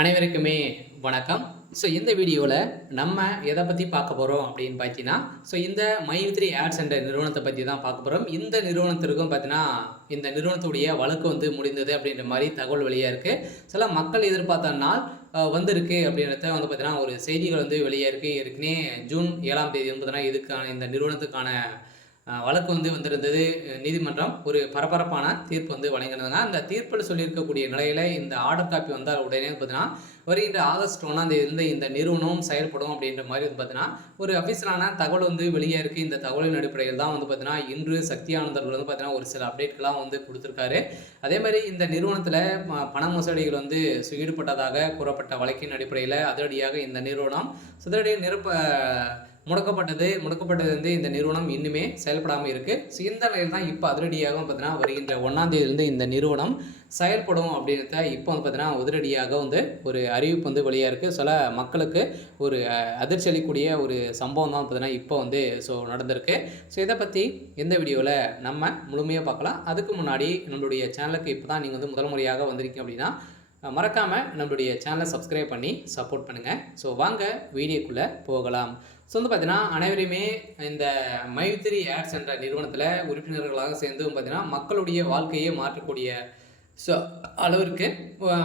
அனைவருக்குமே வணக்கம். இந்த வீடியோவில் நம்ம எதை பற்றி பார்க்க போகிறோம் அப்படின்னு பார்த்தீங்கன்னா, இந்த மைத்ரி ஆட்ஸ் என்ற நிறுவனத்தை பற்றி தான் பார்க்க போகிறோம். இந்த நிறுவனத்திற்கும் பார்த்தீங்கன்னா, இந்த நிறுவனத்துடைய வழக்கு முடிந்தது அப்படின்ற மாதிரி தகவல் வெளியாக இருக்குது. சில மக்கள் எதிர்பார்த்த நாள் வந்திருக்கு அப்படின்றத பார்த்தீங்கன்னா, ஒரு செய்திகள் வெளியாக இருக்குது. ஏற்கனவே ஜூன் 7ஆம் தேதி பார்த்தீங்கன்னா, இதுக்கான இந்த நிறுவனத்துக்கான வழக்கு வந்திருந்தது. நீதிமன்றம் ஒரு பரபரப்பான தீர்ப்பு வழங்கியிருந்தாங்க. அந்த தீர்ப்பில் சொல்லியிருக்கக்கூடிய நிலையில் இந்த ஆர்டர் காப்பி வந்தால் உடனே பார்த்தீங்கன்னா, வருகின்ற ஆகஸ்ட் 1ஆம் தேதியிலிருந்து இந்த நிறுவனம் செயல்படும் அப்படின்ற மாதிரி பார்த்தீங்கன்னா, ஒரு அஃபிஷியலான தகவல் வெளியே இருக்குது. இந்த தகவலின் அடிப்படையில் தான் பார்த்தீங்கன்னா, இன்று சக்தி ஆனந்தர்கள் பார்த்தீங்கன்னா, ஒரு சில அப்டேட்கள்லாம் கொடுத்துருக்காரு. அதே மாதிரி இந்த நிறுவனத்தில் பண மோசடிகள் ஈடுபட்டதாக கூறப்பட்ட வழக்கின் அடிப்படையில் அதிரடியாக இந்த நிறுவனம் முடக்கப்பட்டது இந்த நிறுவனம் இன்னுமே செயல்படாமல் இருக்குது. இந்த நிலையில் தான் இப்போ அதிரடியாக பார்த்தீங்கன்னா, வருகின்ற 1ஆம் தேதியிலிருந்து இந்த நிறுவனம் செயல்படும் அப்படின்றத இப்போ பார்த்தீங்கன்னா, உதிரடியாக ஒரு அறிவிப்பு வெளியாக இருக்குது. சில மக்களுக்கு ஒரு அதிர்ச்சி அளிக்கக்கூடிய ஒரு சம்பவம் தான் பார்த்தீங்கன்னா, இப்போ நடந்திருக்கு. இதை பற்றி எந்த வீடியோவில் நம்ம முழுமையாக பார்க்கலாம். அதுக்கு முன்னாடி நம்மளுடைய சேனலுக்கு இப்போ தான் நீங்கள் முதல் முறையாக வந்திருக்கீங்க அப்படின்னா, மறக்காமல் நம்மளுடைய சேனலை சப்ஸ்கிரைப் பண்ணி சப்போர்ட் பண்ணுங்கள். வாங்க வீடியோக்குள்ளே போகலாம். பார்த்தீங்கன்னா, அனைவருமே இந்த மைத்ரி ஆட்ஸ் என்ற நிறுவனத்தில் உறுப்பினர்களாக சேர்ந்து பார்த்தீங்கன்னா, மக்களுடைய வாழ்க்கையை மாற்றக்கூடிய அளவிற்கு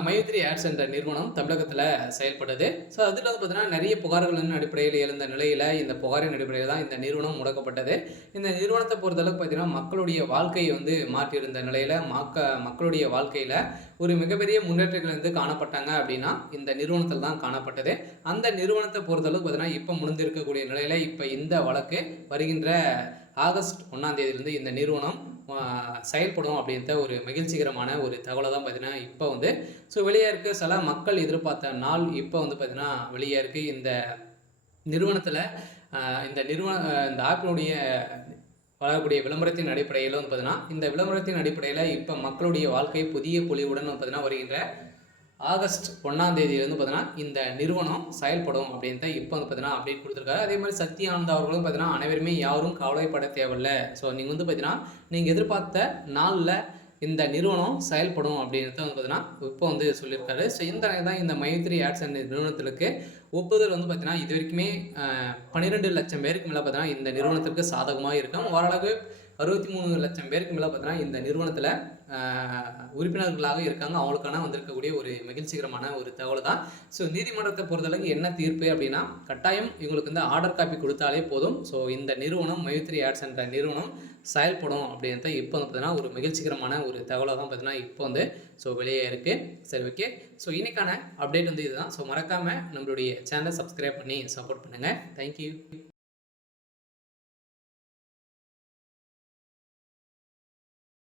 மைத்ரி ஆட்ஸ் என்ற நிறுவனம் தமிழகத்தில் செயல்படுது. அதில் பார்த்தீங்கன்னா, நிறைய புகார்களின் அடிப்படையில் எழுந்த நிலையில் இந்த புகாரின் அடிப்படையில் தான் இந்த நிறுவனம் முடக்கப்பட்டது. இந்த நிறுவனத்தை பொறுத்தளவுக்கு பார்த்தீங்கன்னா, மக்களுடைய வாழ்க்கையை மாற்றியிருந்த நிலையில் மக்களுடைய வாழ்க்கையில் ஒரு மிகப்பெரிய முன்னேற்றங்கள் காணப்பட்டாங்க அப்படின்னா இந்த நிறுவனத்தில் தான் காணப்பட்டது. அந்த நிறுவனத்தை பொறுத்தளவுக்கு பார்த்தீங்கன்னா, இப்போ முடிந்திருக்கக்கூடிய நிலையில் இப்போ இந்த வழக்கு வருகின்ற ஆகஸ்ட் 1ஆம் தேதியிலிருந்து இந்த நிறுவனம் செயல்படும் அப்படின்ற ஒரு மகிழ்ச்சிகரமான ஒரு தகவலை தான் பார்த்தீங்கன்னா, இப்போ வெளியே இருக்குது. சில மக்கள் எதிர்பார்த்த நாள் இப்போ பார்த்தீங்கன்னா வெளியே இருக்குது. இந்த நிறுவனத்தில் இந்த ஆப்பினுடைய வளரக்கூடிய விளம்பரத்தின் அடிப்படையில் பார்த்தீங்கன்னா, இந்த விளம்பரத்தின் அடிப்படையில் இப்போ மக்களுடைய வாழ்க்கை புதிய பொலிவுடன் பார்த்தீங்கன்னா, வருகின்ற ஆகஸ்ட் 1ஆம் தேதியிலிருந்து பார்த்தீங்கன்னா, இந்த நிறுவனம் செயல்படும் அப்படின்ட்டு இப்போ பார்த்தீங்கன்னா அப்டேட் கொடுத்துருக்காரு. அதே மாதிரி சக்தி ஆனந்த் அவர்களும் பார்த்தீங்கன்னா, அனைவருமே யாரும் கவலைப்பட தேவையில்லை. நீங்கள் பார்த்தீங்கன்னா, நீங்கள் எதிர்பார்த்த நாளில் இந்த நிறுவனம் செயல்படும் அப்படின்றத பார்த்தீங்கன்னா இப்போ சொல்லியிருக்காரு. இந்த நிலையில் தான் இந்த மைத்ரி ஆட்ஸ் என்ற நிறுவனத்திற்கு ஒப்புதல் பார்த்தீங்கன்னா, இது வரைக்குமே 12 லட்சம் பேருக்கு மேலே பார்த்தீங்கன்னா இந்த நிறுவனத்திற்கு சாதகமாக இருக்கும். ஓரளவு 63 லட்சம் பேருக்கு மேலே பார்த்தீங்கன்னா இந்த நிறுவனத்தில் உறுப்பினர்களாக இருக்காங்க. அவங்களுக்கான வந்திருக்கக்கூடிய ஒரு மகிழ்ச்சிகரமான ஒரு தகவல் தான். நீதிமன்றத்தை பொறுத்தளவுக்கு என்ன தீர்ப்பு அப்படின்னா, கட்டாயம் இவங்களுக்கு ஆர்டர் காப்பி கொடுத்தாலே போதும். இந்த நிறுவனம் மைத்ரி ஆட்ஸ் என்ற நிறுவனம் செயல்படும் அப்படின்றத இப்போ பார்த்தீங்கன்னா ஒரு மகிழ்ச்சிகரமான ஒரு தகவலாக தான் பார்த்தீங்கன்னா இப்போ வெளியே இருக்குது. சரி, ஓகே. இன்னைக்கான அப்டேட் இதுதான். மறக்காமல் நம்மளுடைய சேனலை சப்ஸ்கிரைப் பண்ணி சப்போர்ட் பண்ணுங்கள். தேங்க்யூ.